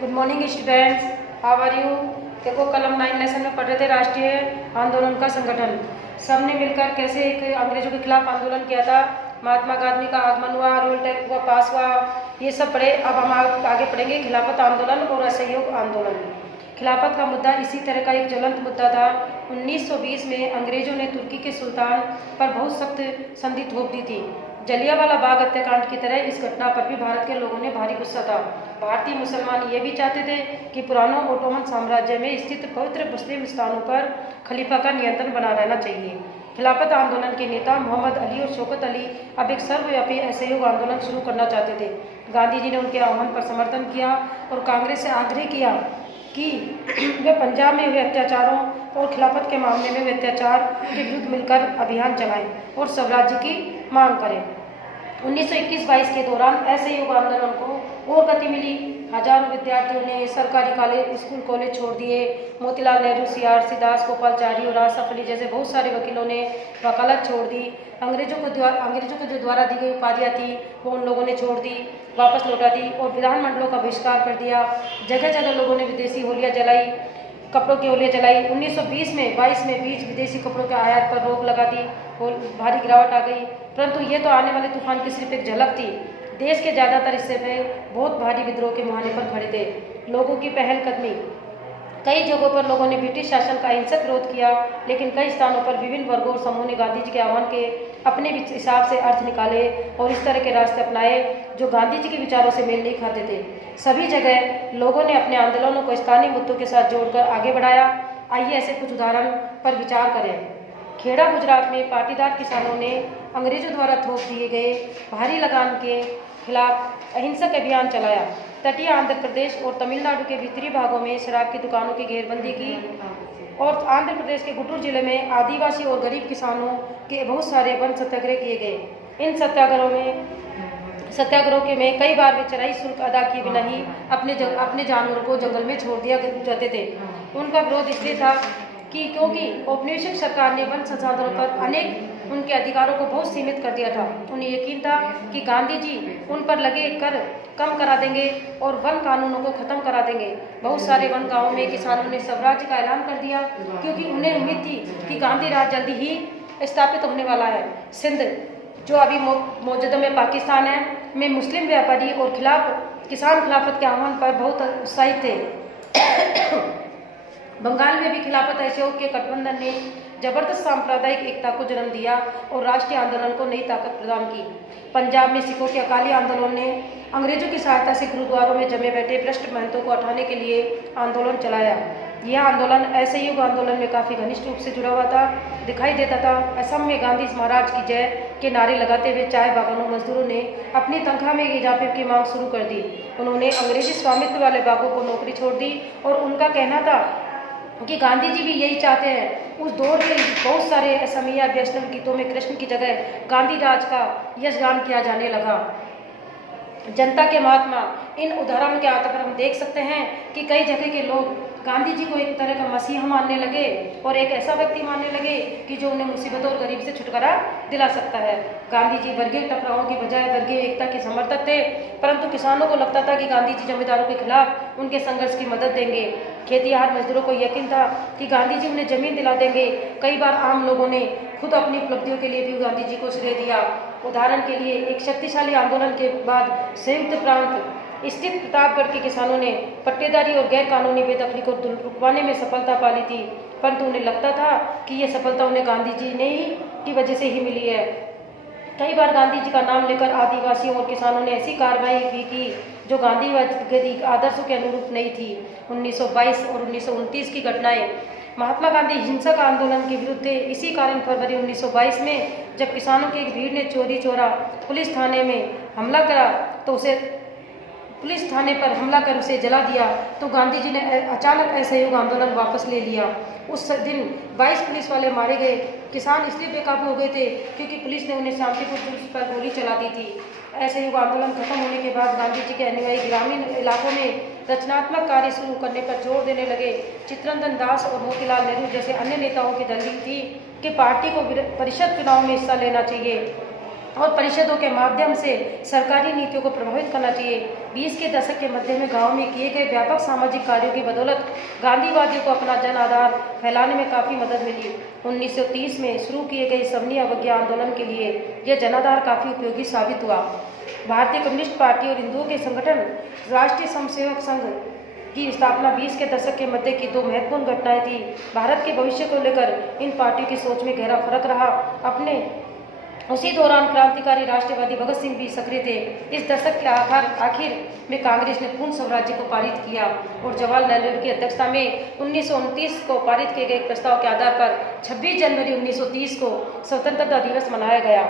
Good morning students, how are you. देखो कल हम 9 लेसन में पढ़ रहे थे राष्ट्रीय आंदोलन का संगठन। सबने मिलकर कैसे एक अंग्रेजों के खिलाफ आंदोलन किया था, महात्मा गांधी का आगमन हुआ, रोल टैक्स हुआ, पास हुआ, ये सब पढ़े। अब हम आगे पढ़ेंगे खिलाफत आंदोलन और असहयोग आंदोलन। खिलाफत का मुद्दा इसी तरह का एक ज्वलंत मुद्दा था। 1920 में अंग्रेजों ने तुर्की के सुल्तान पर बहुत सख्त संधि थोप दी थी। जलियांवाला बाग हत्याकांड की तरह इस घटना पर भी भारत के लोगों ने भारी गुस्सा था। भारतीय मुसलमान ये भी चाहते थे कि पुराने ओटोमन साम्राज्य में स्थित पवित्र मुस्लिम स्थानों पर खलीफा का नियंत्रण बना रहना चाहिए। खिलाफत आंदोलन के नेता मोहम्मद अली और शौकत अली अब एक सर्वव्यापी असहयोग आंदोलन शुरू करना चाहते थे। गांधी जी ने उनके आह्वान पर समर्थन किया और कांग्रेस से आग्रह किया कि वे पंजाब में हुए अत्याचारों और खिलाफत के मामले में हुए अत्याचार के विरुद्ध मिलकर अभियान चलाएं और स्वराज्य की मांग करें। 1921-22 के दौरान असहयोग आंदोलन को और गति मिली। हजारों विद्यार्थियों ने सरकारी स्कूल कॉलेज छोड़ दिए। मोतीलाल नेहरू, CRC दास, गोपालचारी और आसफ अली जैसे बहुत सारे वकीलों ने वकालत छोड़ दी। अंग्रेजों को जो द्वारा दी गई उपाधियाँ थी वो उन लोगों ने छोड़ दी, वापस लौटा दी और विधानमंडलों का बहिष्कार कर दिया। जगह जगह लोगों ने विदेशी होलियाँ जलाई, कपड़ों की होलियाँ जलाई। 1920 में 22 में बीच विदेशी कपड़ों के आयात पर रोक लगा दी और भारी गिरावट आ गई। परंतु ये तो आने वाले तूफान की सिर्फ एक झलक थी। देश के ज़्यादातर हिस्से में बहुत भारी विद्रोह के मुहाने पर खड़े थे। लोगों की पहलकदमी, कई जगहों पर लोगों ने ब्रिटिश शासन का हिंसक विरोध किया, लेकिन कई स्थानों पर विभिन्न वर्गों और समूहों ने गांधी जी के आह्वान के अपने हिसाब से अर्थ निकाले और इस तरह के रास्ते अपनाए जो गांधी जी के विचारों से मेल नहीं खाते थे। सभी जगह लोगों ने अपने आंदोलनों को स्थानीय मुद्दों के साथ जोड़कर आगे बढ़ाया। आइए ऐसे कुछ उदाहरण पर विचार करें। खेड़ा गुजरात में पाटीदार किसानों ने अंग्रेजों द्वारा थोप दिए गए भारी लगान के खिलाफ अहिंसक अभियान चलाया। तटीय आंध्र प्रदेश और तमिलनाडु के भीतरी भागों में शराब की दुकानों की घेरबंदी की और आंध्र प्रदेश के गुंटूर जिले में आदिवासी और गरीब किसानों के बहुत सारे वन सत्याग्रह किए गए। इन सत्याग्रहों के में कई बार वे चराई शुल्क अदा किए बिना ही अपने जानवरों को जंगल में छोड़ दिया जाते थे। उनका विरोध इसलिए था क्योंकि औपनिवेशिक सरकार ने वन संसाधनों पर अनेक उनके अधिकारों को बहुत सीमित कर दिया था। उन्हें यकीन था कि गांधी जी उन पर लगे कर कम करा देंगे और वन कानूनों को खत्म करा देंगे। बहुत सारे वन गांवों में किसानों ने स्वराज्य का ऐलान कर दिया क्योंकि उन्हें उम्मीद थी कि गांधी राज जल्दी ही स्थापित होने वाला है। सिंध, जो अभी मौजूदा में पाकिस्तान है, में मुस्लिम व्यापारी और किसान खिलाफत के आह्वान पर बहुत उत्साहित थे। बंगाल में भी खिलाफत असहयोग के गठबंधन ने जबरदस्त सांप्रदायिक एकता को जन्म दिया और राष्ट्रीय आंदोलन को नई ताकत प्रदान की। पंजाब में सिखों के अकाली आंदोलन ने अंग्रेजों की सहायता से गुरुद्वारों में जमे बैठे भ्रष्ट महंतों को हटाने के लिए आंदोलन चलाया। यह आंदोलन असहयोग आंदोलन में काफ़ी घनिष्ठ रूप से जुड़ा हुआ दिखाई देता था। असम में गांधी महाराज की जय के नारे लगाते हुए चाय बागानों मजदूरों ने अपनी तनख्वाह में इजाफे की मांग शुरू कर दी। उन्होंने अंग्रेजी स्वामित्व वाले बागों को नौकरी छोड़ दी और उनका कहना था कि गांधी जी भी यही चाहते हैं। उस दौर के बहुत सारे असमिया वैष्णव गीतों में कृष्ण की जगह गांधी राज का यशगान किया जाने लगा। जनता के महात्मा, इन उदाहरणों के आधार पर हम देख सकते हैं कि कई जगह के लोग गांधी जी को एक तरह का मसीहा मानने लगे और एक ऐसा व्यक्ति मानने लगे कि जो उन्हें मुसीबतों और गरीब से छुटकारा दिला सकता है। गांधी जी वर्गीय टकरावों की बजाय वर्गीय एकता के समर्थक थे, परंतु किसानों को लगता था कि गांधी जी जमींदारों के खिलाफ उनके संघर्ष की मदद देंगे। खेतीहार मजदूरों को यकीन था कि गांधी जी उन्हें जमीन दिला देंगे। कई बार आम लोगों ने खुद अपनी उपलब्धियों के लिए भी गांधी जी को श्रेय दिया। उदाहरण के लिए एक शक्तिशाली आंदोलन के बाद संयुक्त प्रांत स्थित प्रतापगढ़ के किसानों ने पट्टेदारी और गैर कानूनी बेदखली को रुकवाने में सफलता पा ली थी, परंतु उन्हें लगता था कि ये सफलता उन्हें गांधी जी ने ही की वजह से ही मिली है। कई बार गांधी जी का नाम लेकर आदिवासियों और किसानों ने ऐसी कार्रवाई भी की जो गांधीवादी आदर्शों के अनुरूप नहीं थी। 1922 और 1929 की घटनाएं। महात्मा गांधी हिंसक आंदोलन के विरुद्ध थे। इसी कारण फरवरी 1922 में जब किसानों की एक भीड़ ने चोरी चोरा पुलिस थाने पर हमला कर उसे जला दिया तो गांधी जी ने अचानक असहयोग आंदोलन वापस ले लिया। उस दिन 22 पुलिस वाले मारे गए। किसान इसलिए बेकाबू हो गए थे क्योंकि पुलिस ने उन्हें शांतिपूर्ण पर गोली चला दी थी। असहयोग आंदोलन खत्म होने के बाद गांधी जी के अनुयायी ग्रामीण इलाकों में रचनात्मक कार्य शुरू करने पर जोर देने लगे। चित्तरंजन दास और मोतीलाल नेहरू जैसे अन्य नेताओं की दलील थी कि पार्टी को परिषद चुनाव में हिस्सा लेना चाहिए। और परिषदों के माध्यम से सरकारी नीतियों को प्रभावित करना चाहिए। 20 के दशक के मध्य में गांव में किए गए व्यापक सामाजिक कार्यों की बदौलत गांधीवादियों को अपना जन आधार फैलाने में काफ़ी मदद मिली। 1930 में शुरू किए गए सवर्ण अवज्ञा आंदोलन के लिए यह जनाधार काफ़ी उपयोगी साबित हुआ। भारतीय कम्युनिस्ट पार्टी और हिंदुओं के संगठन राष्ट्रीय स्वयंसेवक संघ की स्थापना 20 के दशक के मध्य की दो महत्वपूर्ण घटनाएं थी। भारत के भविष्य को लेकर इन पार्टियों की सोच में गहरा फर्क रहा। अपने उसी दौरान क्रांतिकारी राष्ट्रवादी भगत सिंह भी सक्रिय थे। इस दशक के आखिर में कांग्रेस ने पूर्ण स्वराज्य को पारित किया और जवाहरलाल नेहरू की अध्यक्षता में 1929 को पारित किए गए प्रस्ताव के आधार पर 26 जनवरी 1930 को स्वतंत्रता दिवस मनाया गया।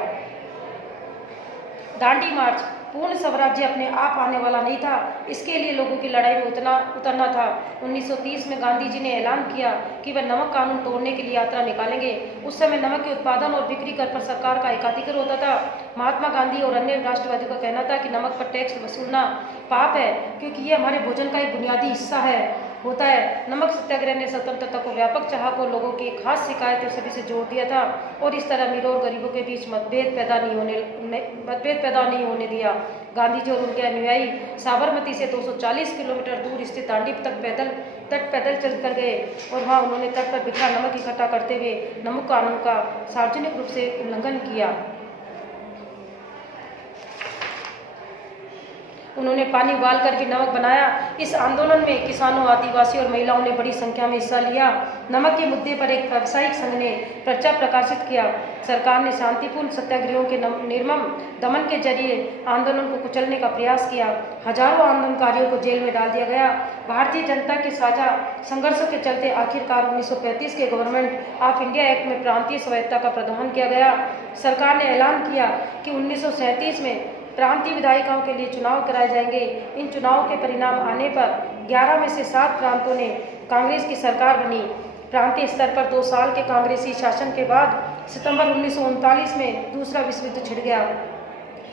दांडी मार्च पूर्ण स्वराज्य अपने आप आने वाला नहीं था, इसके लिए लोगों की लड़ाई में उतरना था। 1930 में गांधी जी ने ऐलान किया कि वह नमक कानून तोड़ने के लिए यात्रा निकालेंगे। उस समय नमक के उत्पादन और बिक्री कर पर सरकार का एकाधिकार होता था। महात्मा गांधी और अन्य राष्ट्रवादियों का कहना था कि नमक पर टैक्स वसूलना पाप है, क्योंकि ये हमारे भोजन का एक बुनियादी हिस्सा होता है। नमक सत्याग्रह ने स्वतंत्रता को व्यापक चाह को लोगों की खास शिकायतों सभी से जोड़ दिया था और इस तरह अमीरों और गरीबों के बीच मतभेद पैदा नहीं होने दिया। गांधी जी और उनके अनुयायी साबरमती से 240 किलोमीटर दूर स्थित दांडी तक पैदल चल कर गए और वहां उन्होंने तट पर बिखरा नमक इकट्ठा करते हुए नमक कानून का सार्वजनिक रूप से उल्लंघन किया। उन्होंने पानी उबालकर भी नमक बनाया। इस आंदोलन में किसानों, आदिवासी और महिलाओं ने बड़ी संख्या में हिस्सा लिया। नमक के मुद्दे पर एक व्यावसायिक संघ ने पर्चा प्रकाशित किया। सरकार ने शांतिपूर्ण सत्याग्रहियों के निर्मम दमन के जरिए आंदोलन को कुचलने का प्रयास किया। हजारों आंदोलनकारियों को जेल में डाल दिया गया। भारतीय जनता के साझा संघर्षों के चलते आखिरकार 1935 के गवर्नमेंट ऑफ इंडिया एक्ट में प्रांतीय स्वायत्तता का प्रावधान किया गया। सरकार ने ऐलान किया कि 1937 में प्रांतीय विधायिकाओं के लिए चुनाव कराए जाएंगे। इन चुनावों के परिणाम आने पर 11 में से 7 प्रांतों ने कांग्रेस की सरकार बनी। प्रांतीय स्तर पर 2 साल के कांग्रेसी शासन के बाद सितंबर 1939 में दूसरा विश्व युद्ध छिड़ गया।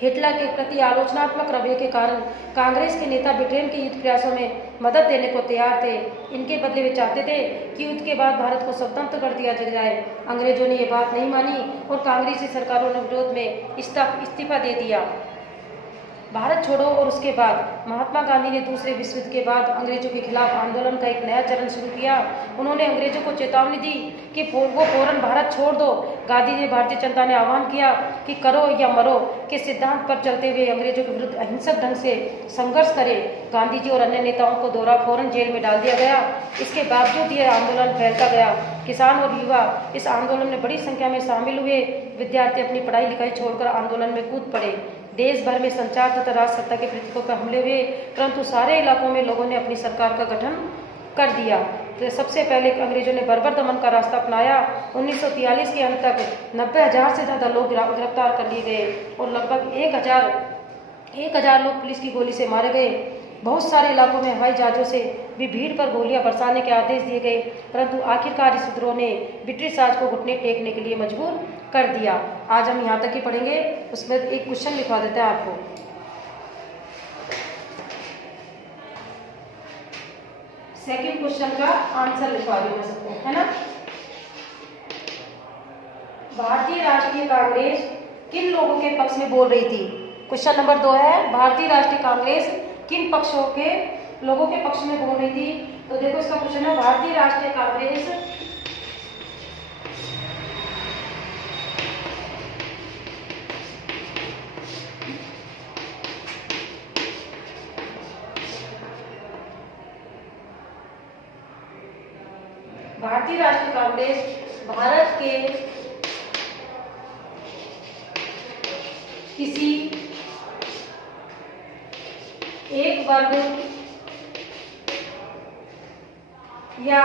हिटलर के प्रति आलोचनात्मक रवैये के कारण कांग्रेस के नेता ब्रिटेन के युद्ध प्रयासों में मदद देने को तैयार थे। इनके बदले वे चाहते थे कि युद्ध के बाद भारत को स्वतंत्र कर दिया जाए। अंग्रेजों ने ये बात नहीं मानी और कांग्रेसी सरकारों ने विरोध में इस्तीफा दे दिया। भारत छोड़ो और उसके बाद महात्मा गांधी ने दूसरे विश्व युद्ध के बाद अंग्रेजों के खिलाफ आंदोलन का एक नया चरण शुरू किया। उन्होंने अंग्रेजों को चेतावनी दी कि वो फौरन भारत छोड़ दो। गांधी जी भारतीय जनता ने आह्वान किया कि करो या मरो के सिद्धांत पर चलते हुए अंग्रेजों के विरुद्ध अहिंसक ढंग से संघर्ष करे। गांधी जी और अन्य नेताओं को दोहरा फौरन जेल में डाल दिया गया। इसके बावजूद यह आंदोलन फैलता गया। किसान और युवा इस आंदोलन में बड़ी संख्या में शामिल हुए। विद्यार्थी अपनी पढ़ाई लिखाई छोड़कर आंदोलन में कूद पड़े। देश भर में संचार तथा राज सत्ता के प्रतीकों पर हमले हुए, परंतु सारे इलाकों में लोगों ने अपनी सरकार का गठन कर दिया। तो सबसे पहले अंग्रेजों ने बर्बर दमन का रास्ता अपनाया। 1943 के अंत तक 90,000 से ज़्यादा लोग गिरफ्तार कर लिए गए और लगभग 1,000 लोग पुलिस की गोली से मारे गए। बहुत सारे इलाकों में हवाई जहाज़ों से भी भीड़ पर गोलियां बरसाने के आदेश दिए गए, परंतु आखिरकार इस विद्रोह ने ब्रिटिश राज को घुटने टेकने के लिए मजबूर कर दिया। आज हम यहाँ तक ही पढ़ेंगे। उसमें एक क्वेश्चन लिखवा देते हैं आपको। सेकंड क्वेश्चन का आंसर लिखवा देना सबको, है ना। भारतीय राष्ट्रीय कांग्रेस किन लोगों के पक्ष में बोल रही थी? क्वेश्चन नंबर 2 है, भारतीय राष्ट्रीय कांग्रेस किन पक्षों के लोगों के पक्ष में बोल रही थी? तो देखो इसका क्वेश्चन है, भारतीय राष्ट्रीय कांग्रेस भारत के किसी एक वर्ग या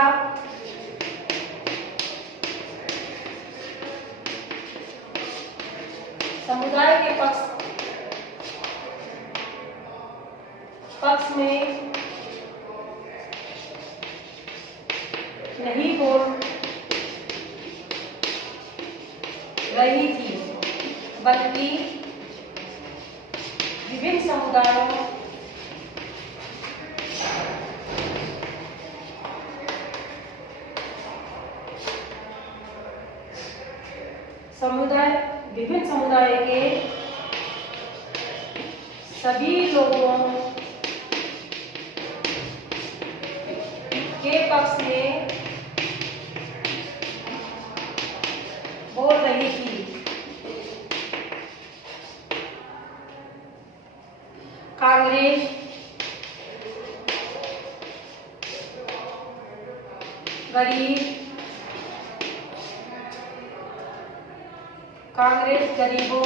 समुदाय के पक्ष में नहीं बोल रही थी, बल्कि विभिन्न समुदायों विभिन्न समुदाय के सभी लोगों के पक्ष में बोल रही थी। कांग्रेस गरीबों,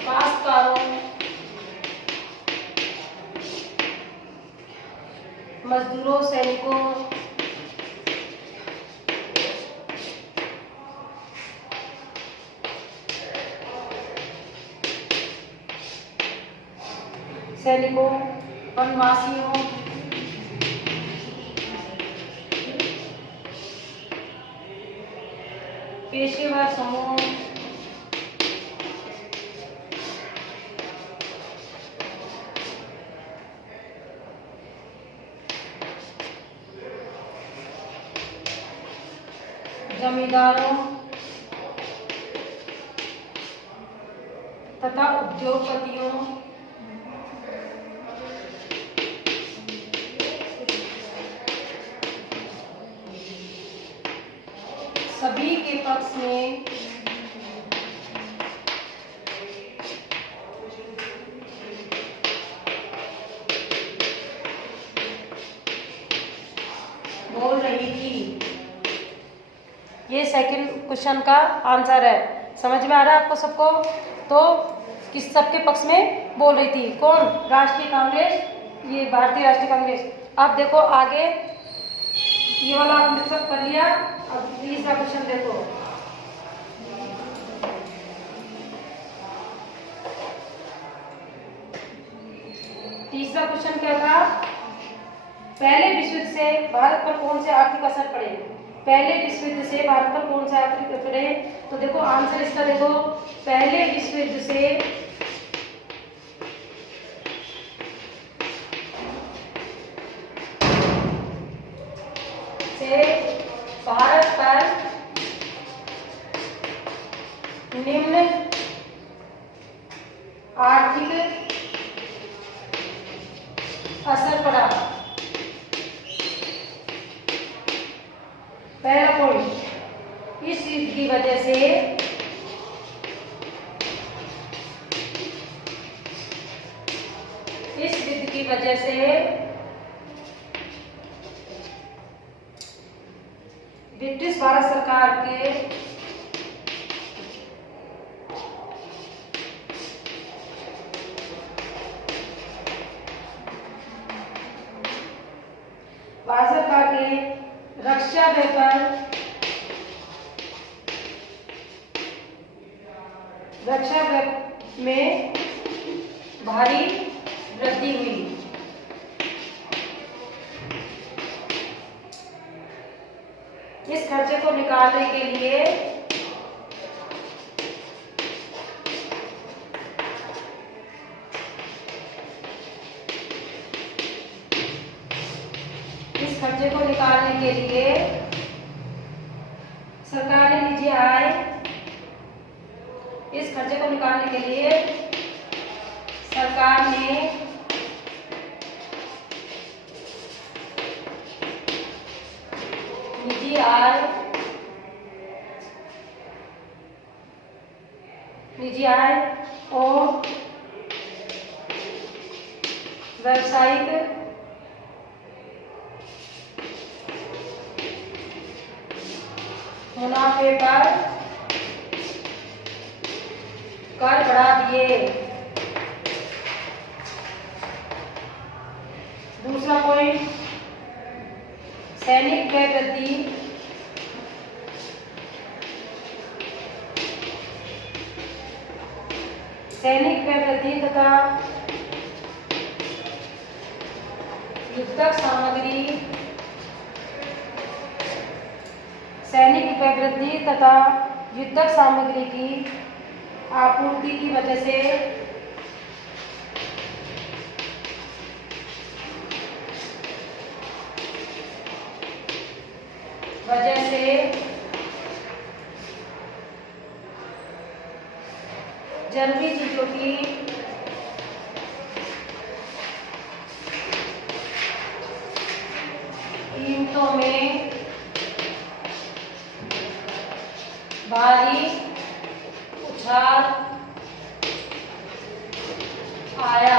काश्तकारों, मजदूरों, सैनिकों, वनवासियों, पेशेवर समूह, जमींदारों तथा उद्योगपतियों, सभी के पक्ष में बोल रही थी। ये सेकंड क्वेश्चन का आंसर है। समझ में आ रहा है आपको सबको? तो किस सबके पक्ष में बोल रही थी? कौन? राष्ट्रीय कांग्रेस, ये भारतीय राष्ट्रीय कांग्रेस। अब देखो आगे, ये वाला आपने सब कर लिया। अब तीसरा क्वेश्चन देखो। तीसरा क्वेश्चन क्या था? पहले विश्व युद्ध से भारत पर कौन से आर्थिक असर पड़े? पहले विश्व युद्ध से भारत पर कौन से आर्थिक पड़े? तो देखो आंसर इसका देखो, पहले विश्व युद्ध से भारत पर निम्न आर्थिक असर पड़ा। पहला पॉइंट, इस युद्ध की वजह से ब्रिटिश भारत सरकार के रक्षा व्यय में भारी वृद्धि हुई। इस खर्चे को निकालने के लिए सरकार ने निजी आय, इस खर्चे को निकालने के लिए सरकार ने निजी आय और व्यावसायिक मुनाफे पर कर बढ़ा दिए। दूसरा पॉइंट, सैनिक व्यय वृद्धि तथा युद्धक सामग्री की आपूर्ति की वजह से जरूरी चीजों की भारी उछाल आया।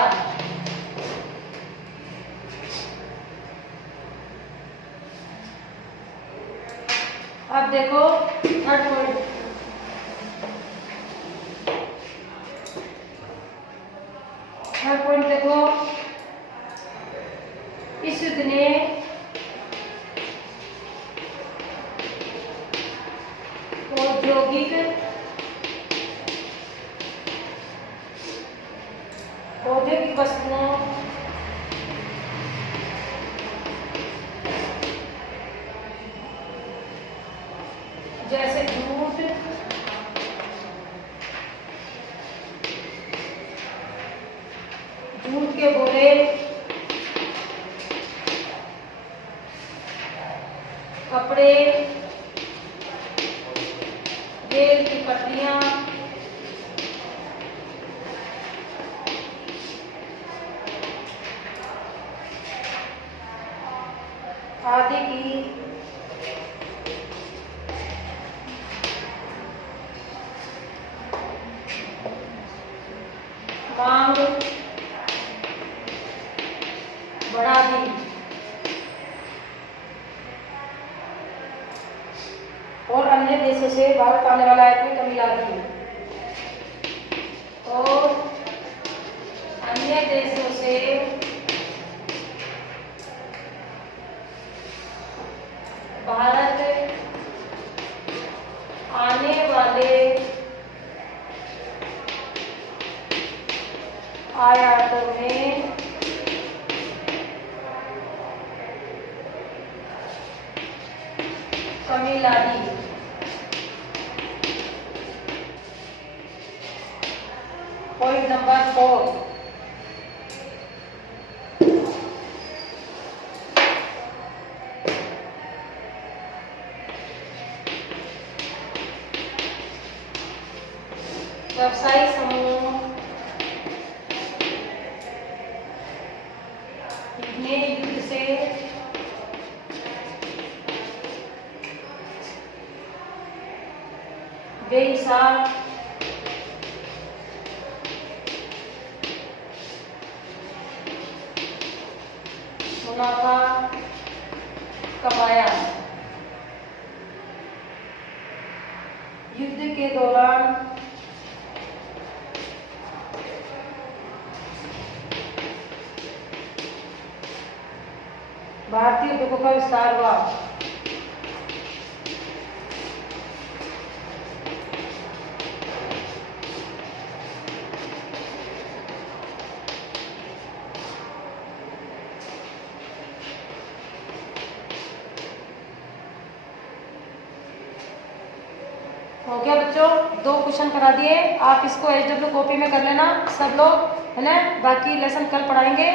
अब देखो थर्ड पॉइंट, देखो इस युद्ध ने औद्योगिक वस्तुओं जैसे जूट, के बोरे, कपड़े, रेल की पटरियां, आदि की मांग बढ़ा दी और अन्य देशों से भारत आने वाला आयात में कमी ला दी और अन्य देशों से भारत आने वाले आयातों में कमी ला दी। पॉइंट नंबर 4, व्यवसायिक समूह ने युद्ध से बेहिसाब मुनाफा कमाया। युद्ध के दौरान भारतीय उद्योगों का विस्तार हुआ। हो गया बच्चों, 2 क्वेश्चन करा दिए। आप इसको HW कॉपी में कर लेना सब लोग, है ना। बाकी लेसन कल पढ़ाएंगे।